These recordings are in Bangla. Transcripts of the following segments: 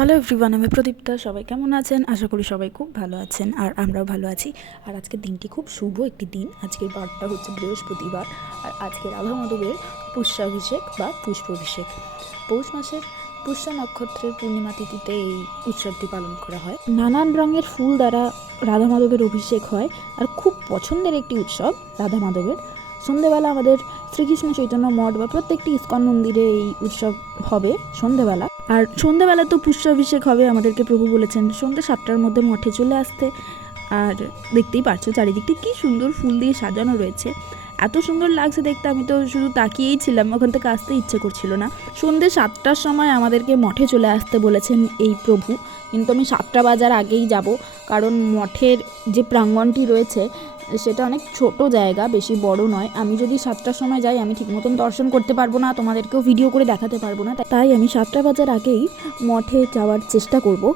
হ্যালো এভরিওয়ান, আমি প্রদীপ্তা। সবাই কেমন আছেন? আশা করি সবাই খুব ভালো আছেন আর আমরাও ভালো আছি। আর আজকের দিনটি খুব শুভ একটি দিন। আজকের বারটা হচ্ছে বৃহস্পতিবার আর আজকে রাধা মাধবের পুষ্যাভিষেক বা পুষ্পাভিষেক। পৌষ মাসের পুষ্যা নক্ষত্রের পূর্ণিমা তিথিতে এই উৎসবটি পালন করা হয়। নানান রঙের ফুল দ্বারা রাধা মাধবের অভিষেক হয় আর খুব পছন্দের একটি উৎসব রাধা মাধবের। সন্ধেবেলা আমাদের শ্রীকৃষ্ণ চৈতন্য মঠ বা প্রত্যেকটি ইস্কন মন্দিরে এই উৎসব হবে সন্ধেবেলা। আর সন্ধেবেলা তো পুষ্যাভিষেক হবে আমাদেরকে প্রভু বলেছেন। সন্ধ্যে সাতটার মধ্যে মঠে চলে আসতে। আর দেখতেই পারছ চারিদিকটা কি সুন্দর ফুল দিয়ে সাজানো রয়েছে। এত সুন্দর লাগছে দেখতে, আমি তো শুধু তাকিয়েই ছিলাম, ওখান থেকে আসতে ইচ্ছে করছিল না। সন্ধ্যে সাতটার সময় আমাদেরকে মঠে চলে আসতে বলেছেন এই প্রভু। কিন্তু আমি সাতটা বাজার আগেই যাব, কারণ মঠের যে প্রাঙ্গণটি রয়েছে সেটা অনেক ছোট জায়গা, বেশি বড় নয়। আমি যদি সাতটার সময় যাই, আমি ঠিক মতন দর্শন করতে পারব না, তোমাদেরকেও ভিডিও করে দেখাতে পারব না। তাই আমি সাতটা বাজার আগেই মঠে যাওয়ার চেষ্টা করব।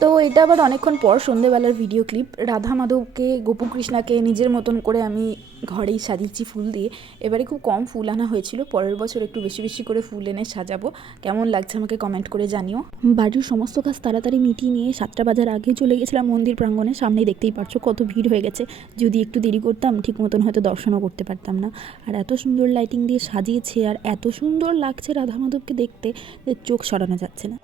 তো এটা আবার অনেকক্ষণ পর সন্ধেবেলার ভিডিও ক্লিপ রাধা মাধবকে গোপুকৃষ্ণাকে নিজের মতন করে আমি ঘরেই সাজিয়েছি ফুল দিয়ে। এবারে খুব কম ফুল আনা হয়েছিল, পরের বছর একটু বেশি বেশি করে ফুল এনে সাজাবো। কেমন লাগছে আমাকে কমেন্ট করে জানিও। বাড়ির সমস্ত কাজ তাড়াতাড়ি মিটিয়ে নিয়ে সাতটা বাজার আগে চলে গেছিলাম মন্দির প্রাঙ্গণে। সামনেই দেখতেই পারছ কত ভিড় হয়ে গেছে। যদি একটু দেরি করতাম, ঠিক মতন হয়তো দর্শনও করতে পারতাম না। আর এত সুন্দর লাইটিং দিয়ে সাজিয়েছে, আর এত সুন্দর লাগছে রাধা মাধবকে দেখতে যে চোখ সরানো যাচ্ছে না।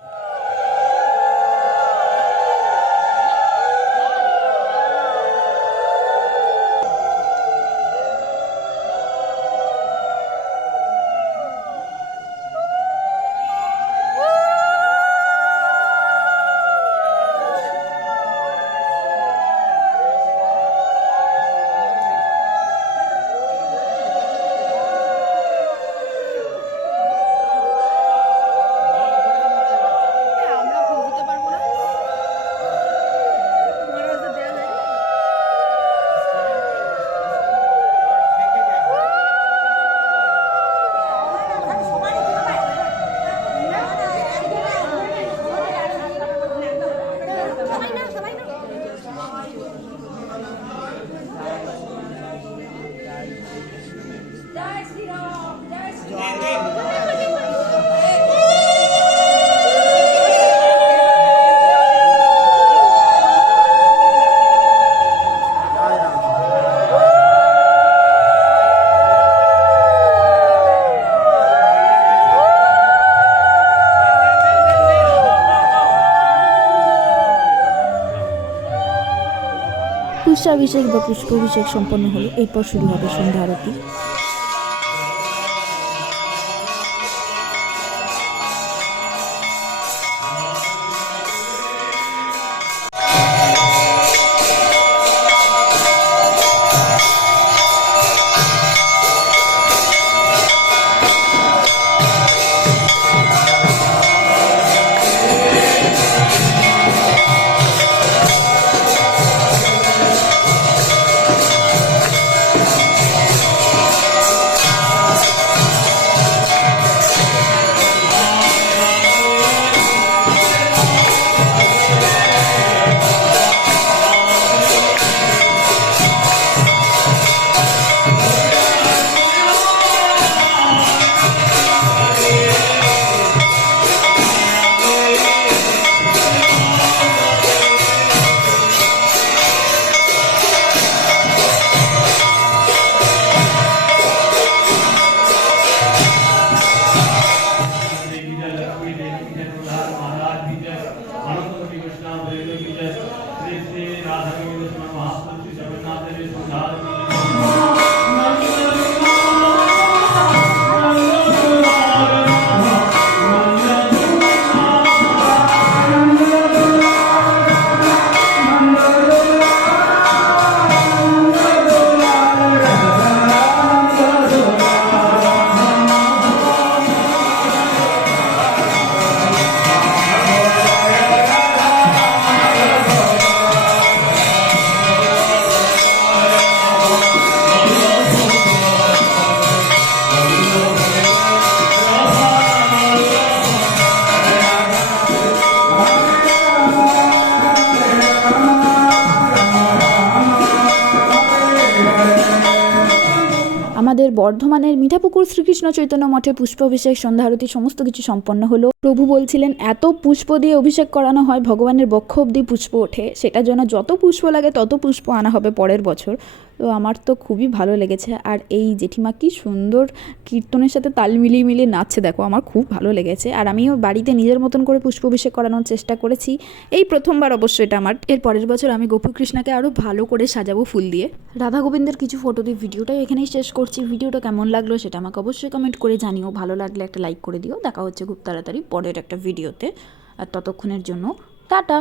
পুষ্যাভিষেক বা পুষ্পাভিষেক সম্পন্ন হলে। এরপর শুরু হবে সন্ধ্যা আরতি। বর্ধমানের মিঠাপুকুর শ্রীকৃষ্ণ চৈতন্য মঠে পুষ্প অভিষেক সন্ধ্যারতি সমস্ত কিছু সম্পন্ন হলো। প্রভু বলছিলেন, এত পুষ্প দিয়ে অভিষেক করানো হয়, ভগবানের বক্ষ অব্দি পুষ্প ওঠে। সেটার জন্য যত পুষ্প লাগে, তত পুষ্প আনা হবে পরের বছর। তো আমার তো খুবই ভালো লেগেছে। আর এই জেঠিমা কি সুন্দর কীর্তনের সাথে তাল মিলিয়ে মিলিয়ে নাচছে, দেখো আমার খুব ভালো লেগেছে। আর আমিও বাড়িতে নিজের মতন করে পুষ্পাভিষেক করানোর চেষ্টা করেছি। এই প্রথমবার অবশ্য এটা আমার। এর পরের বছর আমি গোপুকৃষ্ণাকে আরও ভালো করে সাজাবো ফুল দিয়ে। রাধা গোবিন্দের কিছু ফটো দিয়ে ভিডিওটাই এখানেই শেষ করছি। ভিডিওটা কেমন লাগল সেটা আমাকে অবশ্যই কমেন্ট করে জানিও। ভালো লাগলে একটা লাইক করে দিও। দেখা হচ্ছে খুব তাড়াতাড়ি পরের একটা ভিডিওতে। আর ততক্ষণের জন্য টাটা।